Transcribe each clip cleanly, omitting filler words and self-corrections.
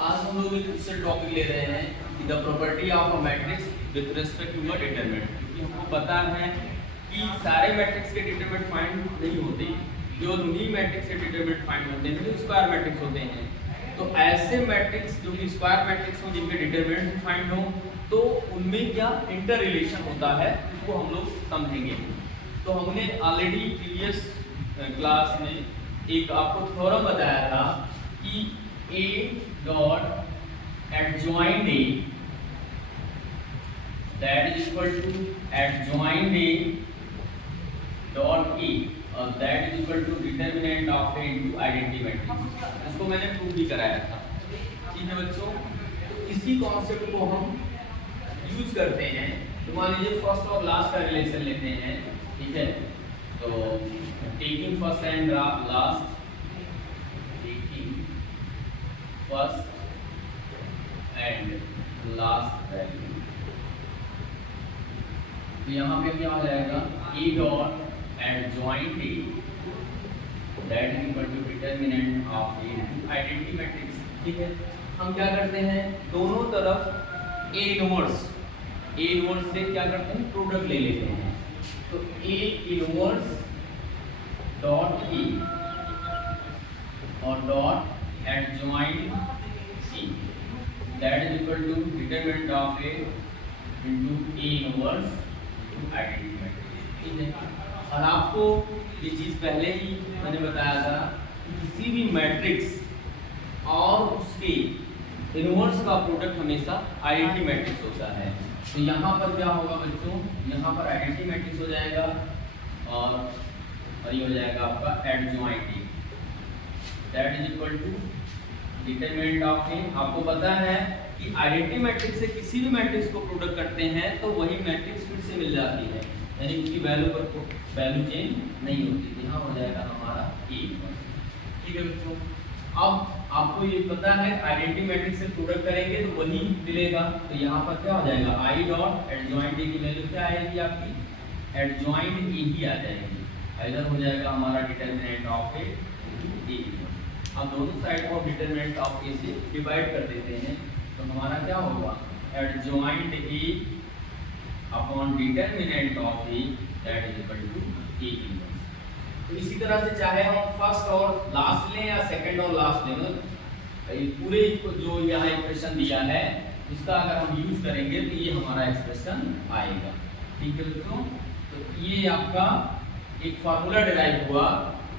आज हम लोग एक दूसरे टॉपिक ले रहे हैं कि the property of a matrix with respect to a determinant. क्योंकि हमको पता है कि सारे मैट्रिक्स के डिटरमिनेंट फाइंड नहीं होते, जो उन्हीं मैट्रिक्स के डिटरमिनेंट फाइंड होते हैं जो स्क्वायर मैट्रिक्स होते हैं। तो ऐसे मैट्रिक्स जो कि स्क्वायर मैट्रिक्स हो जिनके डिटरमिनेंट फाइंड हो, तो उनमें क्या इंटर रिलेशन होता है उसको हम लोग समझेंगे। तो हमने ऑलरेडी प्रीवियस क्लास में एक आपको थ्योरम बताया था कि A dot adjoint A that is equal to adjoint A dot A और that is equal to determinant of A into identity matrix। इसको मैंने प्रूव भी कराया था, ठीक है बच्चों। तो इसी कॉन्सेप्ट को हम यूज करते हैं। तो मान लीजिए फर्स्ट और लास्ट का रिलेशन लेते हैं, ठीक है। तो taking first and last, first and last value. तो यहाँ पे क्या हो जाएगा, E dot adjoint A that is equal to determinant of A into identity matrix, ठीक है। हम क्या करते हैं, दोनों तरफ A इनवर्स से क्या करते हैं, प्रोडक्ट ले लेते हैं। तो A इनवर्स डॉट E और dot adjoint C that is equal to determinant of A into A inverse into identity matrix, ठीक है। और आपको ये चीज़ पहले ही मैंने बताया था कि किसी भी मैट्रिक्स और उसके इनवर्स का प्रोडक्ट हमेशा आइडेंटिटी मैट्रिक्स होता है। तो यहाँ पर क्या होगा बच्चों, यहाँ पर आइडेंटिटी मैट्रिक्स हो जाएगा और ये हो जाएगा आपका adjoint A that is equal to determinant of A। आपको पता है कि आइडेंटिटी मैट्रिक्स से किसी भी मैट्रिक्स को प्रोडक्ट करते हैं तो वही मैट्रिक्स फिर से मिल जाती है, यानी उसकी वैल्यू पर वैल्यू चेंज नहीं होती। यहाँ हो जाएगा हमारा A, ठीक है बच्चों। अब आपको ये पता है आइडेंटिटी मैट्रिक्स से प्रोडक्ट करेंगे तो वही मिलेगा। तो यहाँ पर क्या हो जाएगा, I डॉट एडजॉइंट A की वैल्यू क्या आएगी आपकी, एडजॉइंट A ही आ जाएगी। इधर हो जाएगा हमारा डिटरमिनेंट ऑफ A। अब दोनों साइड को डिटरमिनेंट ऑफ A से डिवाइड कर देते हैं, तो हमारा क्या होगा, adjoint A upon determinant of A that is equal to A inverse. तो इसी तरह से चाहे हम फर्स्ट और लास्ट लें या सेकंड और लास्ट लें, पूरे जो यहाँ एक्सप्रेशन दिया है उसका अगर हम यूज करेंगे तो ये हमारा एक्सप्रेशन आएगा, ठीक है बच्चों। तो ये आपका एक फार्मूला डिराइव हुआ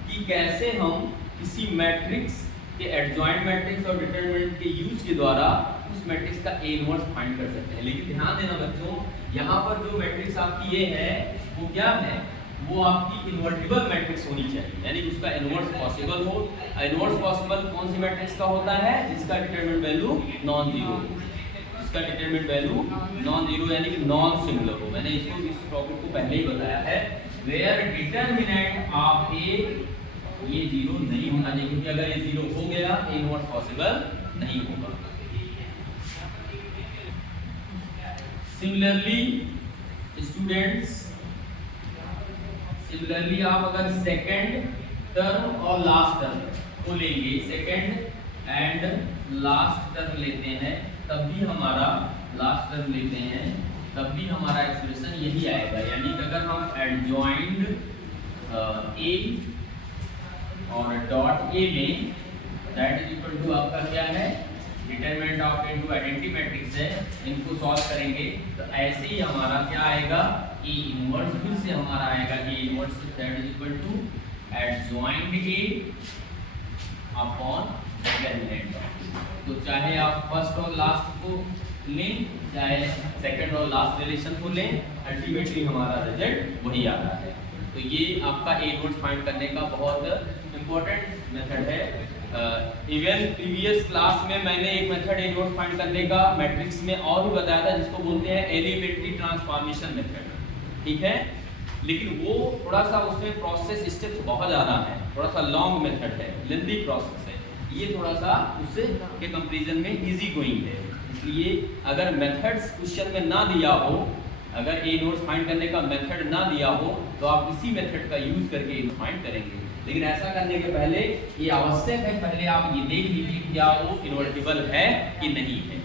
कि कैसे हम किसी मैट्रिक्स के एडजॉइंट मैट्रिक्स और डिटरमिनेंट के यूज के द्वारा उस मैट्रिक्स का A इनवर्स फाइंड कर सकते हैं। लेकिन ध्यान देना बच्चों, यहाँ पर जो मैट्रिक्स आपकी ये है वो क्या है, वो आपकी इन्वर्टिबल मैट्रिक्स होनी चाहिए, यानी उसका इनवर्स पॉसिबल हो। इनवर्स पॉसिबल कौन सी मैट्रिक्स का होता है, जिसका डिटरमिनेंट वैल्यू नॉन जीरो, जिसका डिटरमिनेंट वैल्यू नॉन जीरो यानी कि नॉन सिमिलर हो। मैंने इसको इस टॉपिक को पहले ही बताया है, वेयर डिटरमिनेंट ऑफ A ये जीरो नहीं होना चाहिए, क्योंकि अगर ये जीरो हो गया A इनवर्स पॉसिबल नहीं होगा। सिमिलरली आप अगर सेकंड टर्म और लास्ट टर्म को लेंगे, सेकंड एंड लास्ट टर्म लेते हैं, तब भी हमारा लास्ट टर्म लेते हैं तब भी हमारा एक्सप्रेशन यही आएगा। यानी कि अगर हम एडजॉइंट A और डॉट A में दैट इज इक्वल टू आपका क्या है, determinant of A into identity matrix है, इनको सॉल्व करेंगे तो ऐसे ही हमारा क्या आएगा, A इनवर्स फिर से हमारा आएगा A inverse that is equal to adjoint A upon determinant. तो चाहे आप फर्स्ट और लास्ट को लें, चाहे सेकंड और लास्ट रिलेशन को लें, अल्टीमेटली हमारा रिजल्ट वही आ रहा है। तो ये आपका A इनवर्स फाइंड करने का बहुत इम्पोर्टेंट मेथड है। इवन प्रीवियस क्लास में मैंने एक मेथड A इनवर्स फाइंड करने का मैट्रिक्स में और भी बताया था, जिसको बोलते हैं एलिमेंट्री ट्रांसफॉर्मेशन मेथड, ठीक है। लेकिन वो थोड़ा सा उसमें प्रोसेस स्टेप्स बहुत ज़्यादा है, थोड़ा सा लॉन्ग मेथड है, लेंथी प्रोसेस है। ये थोड़ा सा उससे के कंपैरिजन में इजी गोइंग है। इसलिए अगर मेथड्स क्वेश्चन में ना दिया हो, अगर A इनवर्स फाइंड करने का मेथड ना दिया हो, तो आप इसी मेथड का यूज करके इनको फाइंड करेंगे। लेकिन ऐसा करने के पहले ये आवश्यक है, पहले आप ये देख लीजिए क्या वो इन्वर्टिबल है कि नहीं है।